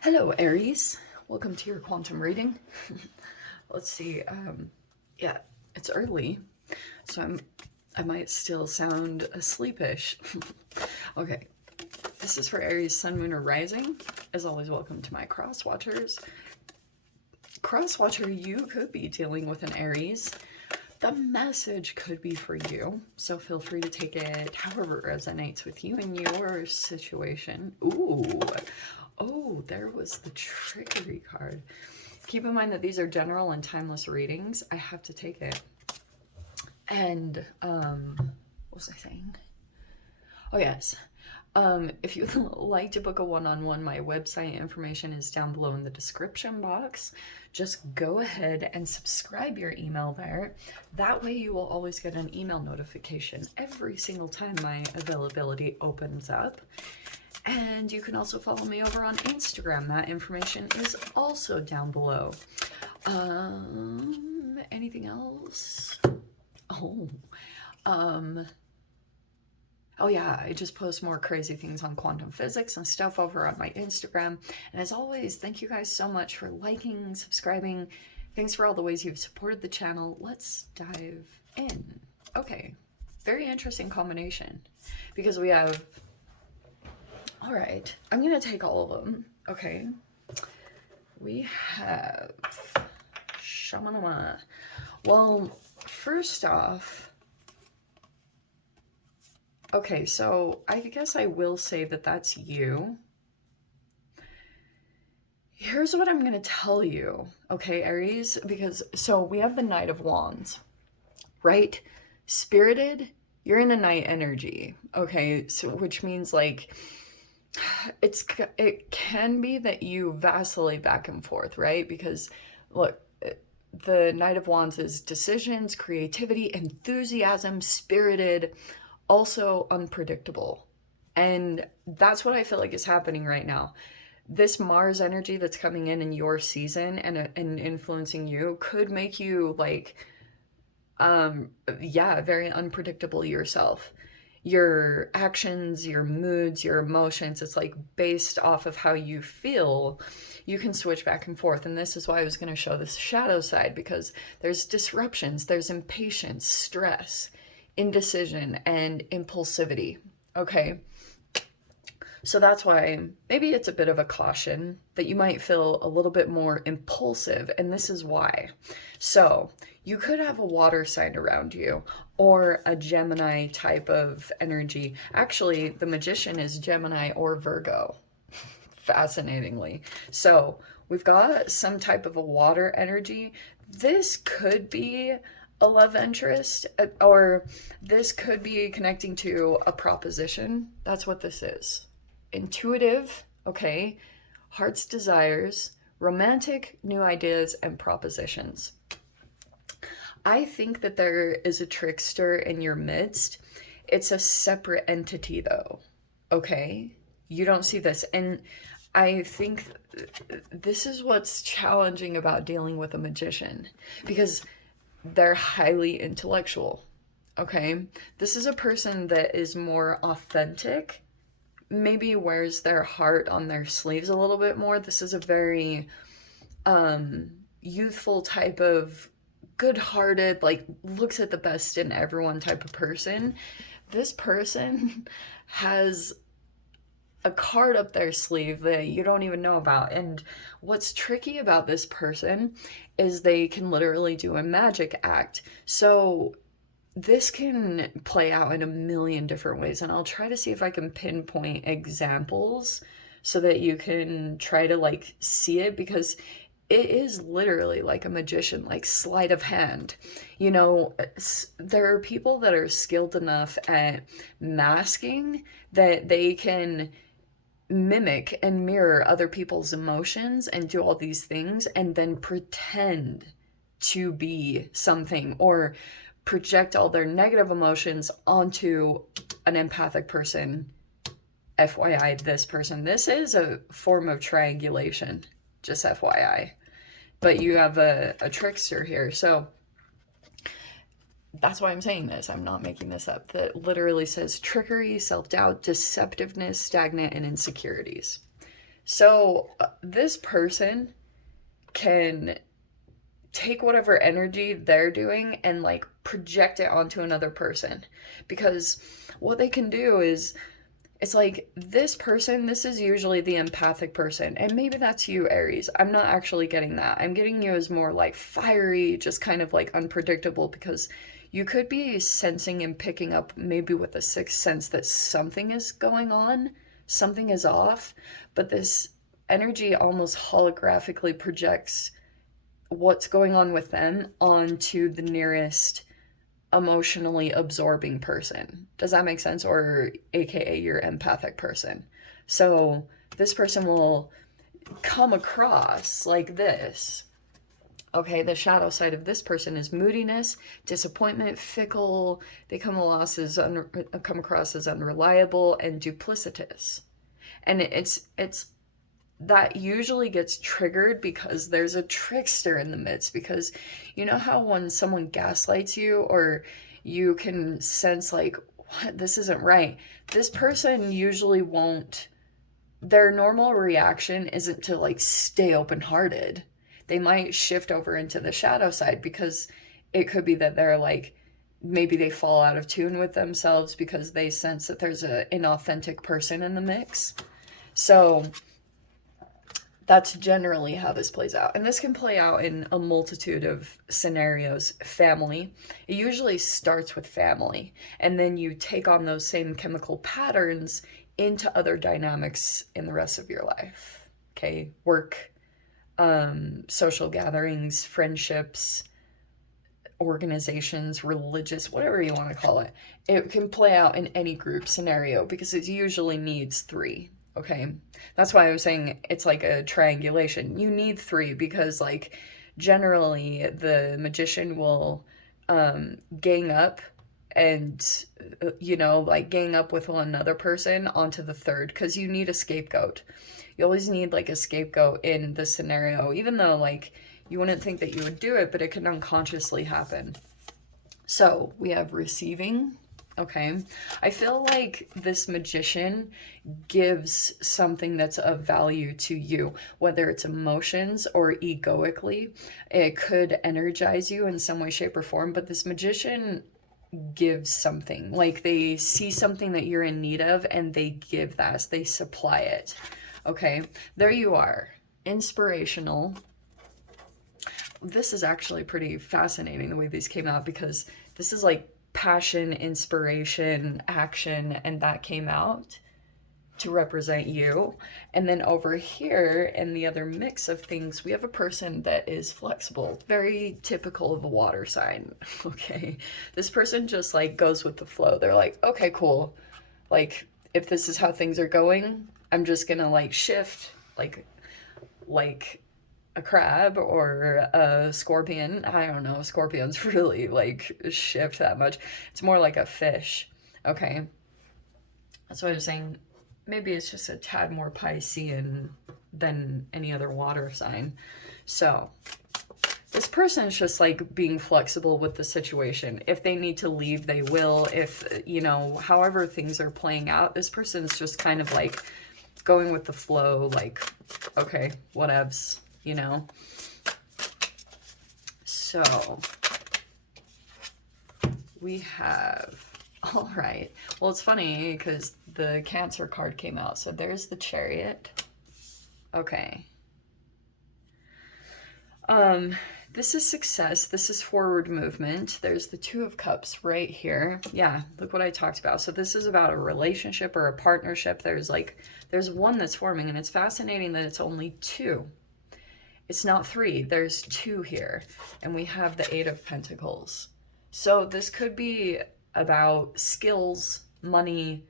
Hello, Aries. Welcome to your quantum reading. Let's see. Yeah, it's early, so I might still sound sleepish. Okay, this is for Aries, Sun, Moon, or Rising. As always, welcome to my cross watchers. Cross watcher, you could be dealing with an Aries. The message could be for you, so feel free to take it however it resonates with you in your situation. Ooh, oh, there was the trickery card. Keep in mind that these are general and timeless readings. I have to take it. And, what was I saying? Oh, yes. If you'd like to book a one-on-one, my website information is down below in the description box. Just go ahead and subscribe your email there. That way you will always get an email notification every single time my availability opens up. And you can also follow me over on Instagram. That information is also down below. Anything else? Oh yeah, I just post more crazy things on quantum physics and stuff over on my Instagram. And as always, thank you guys so much for liking, subscribing. Thanks for all the ways you've supported the channel. Let's dive in. Okay, very interesting combination because we have, all right, I'm gonna take all of them, okay? We have Shamanama. Well, first off, okay, so I guess I will say that that's you. Here's what I'm going to tell you, okay, Aries? Because, so we have the Knight of Wands, right? Spirited, you're in a night energy, okay? So, which means like, it can be that you vacillate back and forth, right? Because, look, the Knight of Wands is decisions, creativity, enthusiasm, spirited, also unpredictable. And that's what I feel like is happening right now. This Mars energy that's coming in your season and influencing you could make you like, yeah, very unpredictable yourself. Your actions, your moods, your emotions, it's like based off of how you feel, you can switch back and forth. And this is why I was going to show this shadow side, because there's disruptions, there's impatience, stress, indecision, and impulsivity. Okay. So that's why maybe it's a bit of a caution that you might feel a little bit more impulsive, and this is why. So you could have a water sign around you or a Gemini type of energy. Actually, the Magician is Gemini or Virgo, fascinatingly. So we've got some type of a water energy. This could be a love interest, or this could be connecting to a proposition. That's what this is. Intuitive, okay, heart's desires, romantic, new ideas, and propositions. I think that there is a trickster in your midst. It's a separate entity though, okay? You don't see this. And I think this is what's challenging about dealing with a magician, because they're highly intellectual, okay? This is a person that is more authentic, maybe wears their heart on their sleeves a little bit more. This is a very youthful type of good-hearted, like looks at the best in everyone type of person. This person has a card up their sleeve that you don't even know about. And what's tricky about this person is they can literally do a magic act. So this can play out in a million different ways, and I'll try to see if I can pinpoint examples so that you can try to like see it, because it is literally like a magician, like sleight of hand. You know, there are people that are skilled enough at masking that they can mimic and mirror other people's emotions and do all these things and then pretend to be something, or project all their negative emotions onto an empathic person. FYI, this person, this is a form of triangulation, just FYI. But you have a trickster here, so that's why I'm saying this. I'm not making this up. That literally says trickery, self-doubt, deceptiveness, stagnant, and insecurities. So this person can take whatever energy they're doing and like project it onto another person, because what they can do is, it's like this person, this is usually the empathic person, and maybe that's you, Aries. I'm not actually getting that. I'm getting you as more like fiery, just kind of like unpredictable, because you could be sensing and picking up maybe with a sixth sense that something is going on, something is off, but this energy almost holographically projects what's going on with them onto the nearest emotionally absorbing person. Does that make sense? Or AKA your empathic person. So this person will come across like this. Okay, the shadow side of this person is moodiness, disappointment, fickle. They come across as unreliable and duplicitous. And it's that usually gets triggered because there's a trickster in the midst. Because you know how when someone gaslights you, or you can sense like, what, this isn't right, this person usually won't, their normal reaction isn't to like stay open-hearted. They might shift over into the shadow side, because it could be that they're like, maybe they fall out of tune with themselves because they sense that there's an inauthentic person in the mix. So that's generally how this plays out. And this can play out in a multitude of scenarios. Family, it usually starts with family, and then you take on those same chemical patterns into other dynamics in the rest of your life. Okay, work, social gatherings, friendships, organizations, religious, whatever you want to call it. It can play out in any group scenario because it usually needs three. Okay, that's why I was saying it's like a triangulation. You need three, because like generally the magician will gang up and like gang up with one another person onto the third, because you need a scapegoat. You always need like a scapegoat in the scenario, even though like you wouldn't think that you would do it, but it can unconsciously happen. So we have receiving. Okay, I feel like this magician gives something that's of value to you, whether it's emotions or egoically. It could energize you in some way, shape, or form, but this magician gives something. Like they see something that you're in need of and they give that, they supply it. Okay, there you are. Inspirational. This is actually pretty fascinating the way these came out, because this is like passion, inspiration, action, and that came out to represent you. And then over here in the other mix of things, we have a person that is flexible, very typical of a water sign. Okay, this person just like goes with the flow. They're like, okay, cool, like if this is how things are going, I'm just gonna like shift like a crab or a scorpion. I don't know, scorpions really like shift that much. It's more like a fish. Okay, that's what I was saying. Maybe it's just a tad more Piscean than any other water sign. So this person is just like being flexible with the situation. If they need to leave, they will. If, however things are playing out, this person's just kind of like going with the flow, like, okay, whatevs, So we have, all right. Well, it's funny because the Cancer card came out. So there's the Chariot. Okay. This is success. This is forward movement. There's the Two of Cups right here. Yeah, look what I talked about. So this is about a relationship or a partnership. There's one that's forming, and it's fascinating that it's only two. It's not three. There's two here. And we have the Eight of Pentacles. So this could be about skills, money,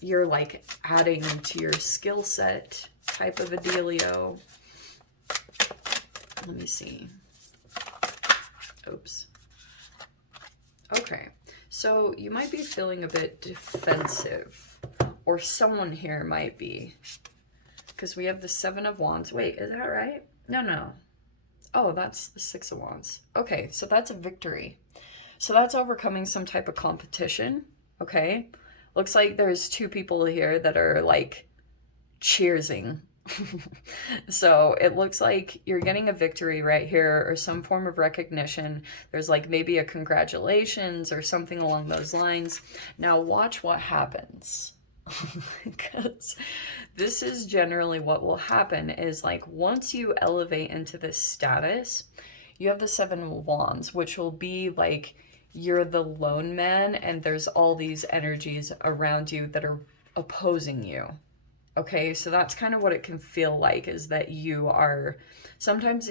you're like adding to your skill set type of a dealio. Let me see. Oops. Okay, so you might be feeling a bit defensive, or someone here might be, because we have the Seven of Wands. Wait, is that right? No. Oh, that's the Six of Wands. Okay, so that's a victory. So that's overcoming some type of competition. Okay, looks like there's two people here that are like cheersing. So it looks like you're getting a victory right here or some form of recognition. There's like maybe a congratulations or something along those lines. Now watch what happens. Because this is generally what will happen is like once you elevate into this status, you have the Seven of Wands, which will be like you're the lone man and there's all these energies around you that are opposing you. Okay, so that's kind of what it can feel like, is that you are sometimes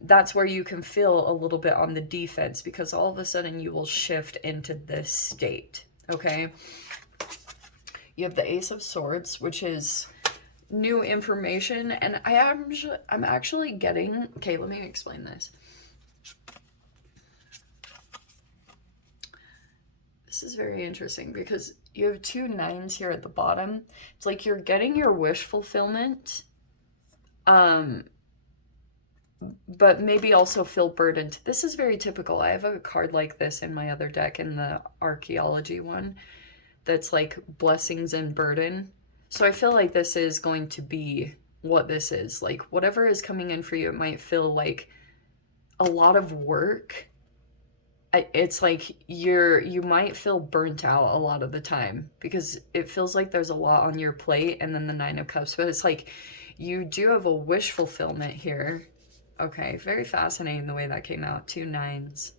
that's where you can feel a little bit on the defense because all of a sudden you will shift into this state. Okay, you have the Ace of Swords, which is new information, and I'm actually getting, okay, let me explain this. This is very interesting because you have 2 9s here at the bottom. It's like you're getting your wish fulfillment, but maybe also feel burdened. This is very typical. I have a card like this in my other deck, in the archaeology one, that's like blessings and burden. So I feel like this is going to be what this is. Like whatever is coming in for you, it might feel like a lot of work. It's like you might feel burnt out a lot of the time because it feels like there's a lot on your plate, and then the 9 of Cups, but it's like you do have a wish fulfillment here. Okay, very fascinating the way that came out, 2 9s.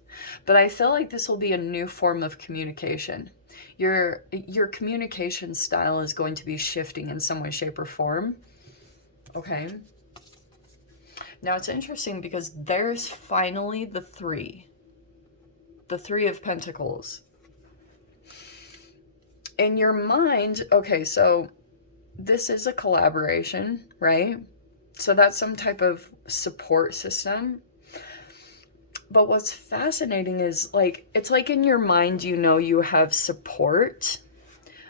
But I feel like this will be a new form of communication. Your communication style is going to be shifting in some way, shape, or form. Okay. Now it's interesting because there's finally the 3 of Pentacles. In your mind, okay, so this is a collaboration, right? So that's some type of support system. But what's fascinating is like, it's like in your mind, you know, you have support,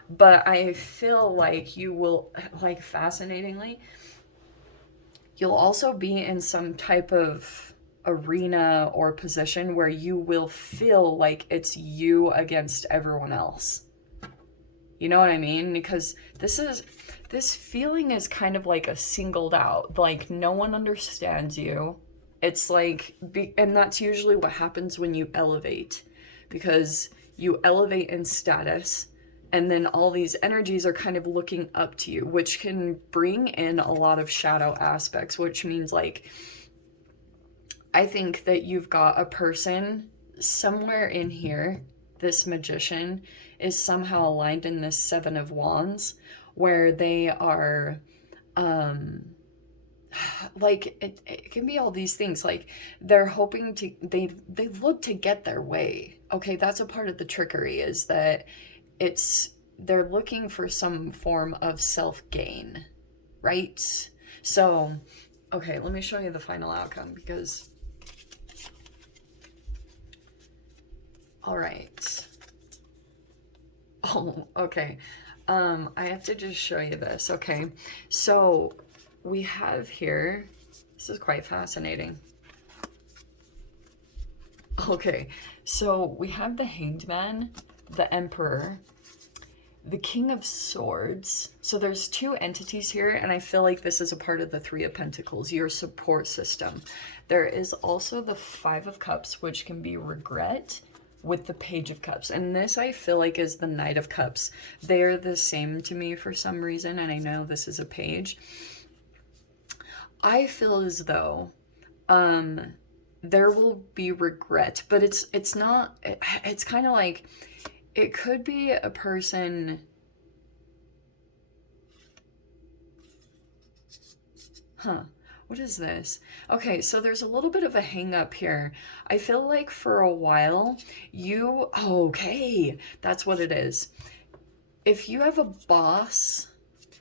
but I feel like you will, like, fascinatingly, you'll also be in some type of arena or position where you will feel like it's you against everyone else. You know what I mean? Because this feeling is kind of like a singled out, like no one understands you. It's like, and that's usually what happens when you elevate, because you elevate in status, and then all these energies are kind of looking up to you, which can bring in a lot of shadow aspects, which means like, I think that you've got a person somewhere in here, this magician is somehow aligned in this 7 of Wands, where they are, like, it can be all these things, like they're hoping to, they look to get their way. Okay, that's a part of the trickery, is that they're looking for some form of self-gain, right? So, okay, let me show you the final outcome, because, all right. Oh, okay. I have to just show you this, okay? So we have here, this is quite fascinating. Okay, so we have the Hanged Man, the Emperor, the King of Swords. So there's 2 entities here, and I feel like this is a part of the 3 of Pentacles, your support system. There is also the 5 of Cups, which can be regret, with the Page of Cups, and this I feel like is the Knight of Cups. They're the same to me for some reason, and I know this is a page. I feel as though there will be regret, but it's not, it's kind of like, it could be a person, what is this? Okay, so there's a little bit of a hang up here. I feel like for a while okay, that's what it is. If you have a boss,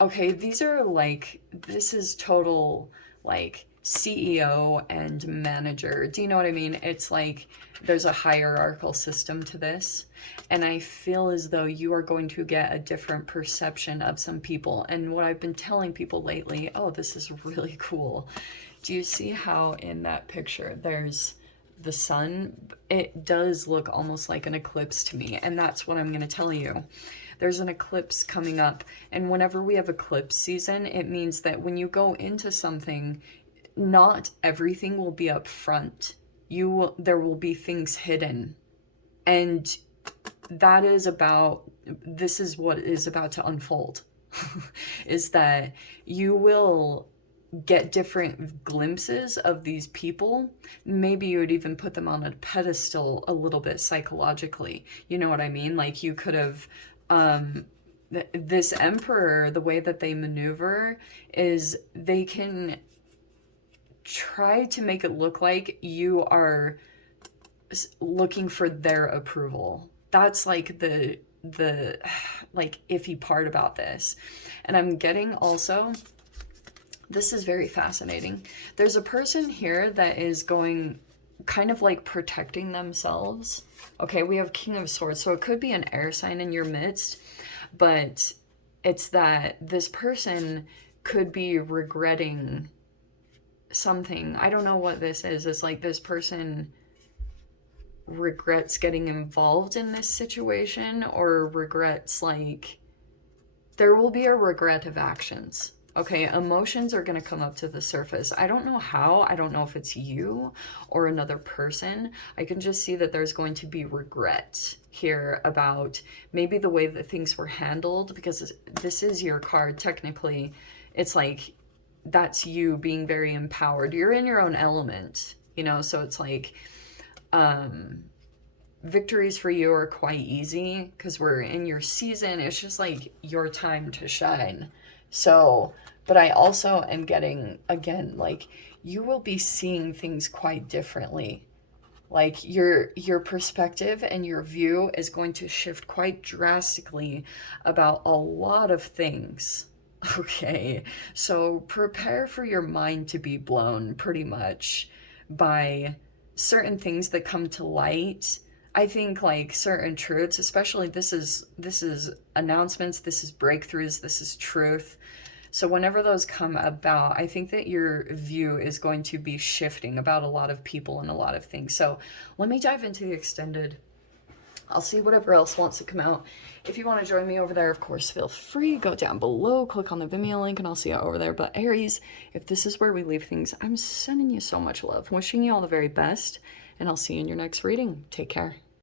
okay, these are like, this is total like CEO and manager. Do you know what I mean? It's like there's a hierarchical system to this. And I feel as though you are going to get a different perception of some people. And what I've been telling people lately, oh, this is really cool. Do you see how in that picture there's the sun? It does look almost like an eclipse to me. And that's what I'm going to tell you. There's an eclipse coming up, and whenever we have eclipse season, it means that when you go into something, not everything will be up front. There will be things hidden. And this is what is about to unfold. Is that you will get different glimpses of these people. Maybe you would even put them on a pedestal a little bit psychologically. You know what I mean? Like you could have, this emperor, the way that they maneuver is they can try to make it look like you are looking for their approval. That's like the like iffy part about this. And I'm getting also, this is very fascinating. There's a person here that is going kind of like protecting themselves. Okay, we have King of Swords, so it could be an air sign in your midst, but it's that this person could be regretting something. I don't know what this is. It's like this person regrets getting involved in this situation, or regrets, like, there will be a regret of actions. Okay, emotions are going to come up to the surface. I don't know how. I don't know if it's you or another person. I can just see that there's going to be regret here about maybe the way that things were handled, because this is your card. Technically, it's like that's you being very empowered. You're in your own element, you know, so it's like victories for you are quite easy because we're in your season. It's just like your time to shine. So, but I also am getting, again, like you will be seeing things quite differently. Like your perspective and your view is going to shift quite drastically about a lot of things. Okay, so prepare for your mind to be blown pretty much by certain things that come to light. I think like certain truths, especially this is announcements, this is breakthroughs, this is truth. So whenever those come about, I think that your view is going to be shifting about a lot of people and a lot of things. So let me dive into the extended. I'll see whatever else wants to come out. If you want to join me over there, of course, feel free. Go down below, click on the Vimeo link, and I'll see you over there. But Aries, if this is where we leave things, I'm sending you so much love. Wishing you all the very best, and I'll see you in your next reading. Take care.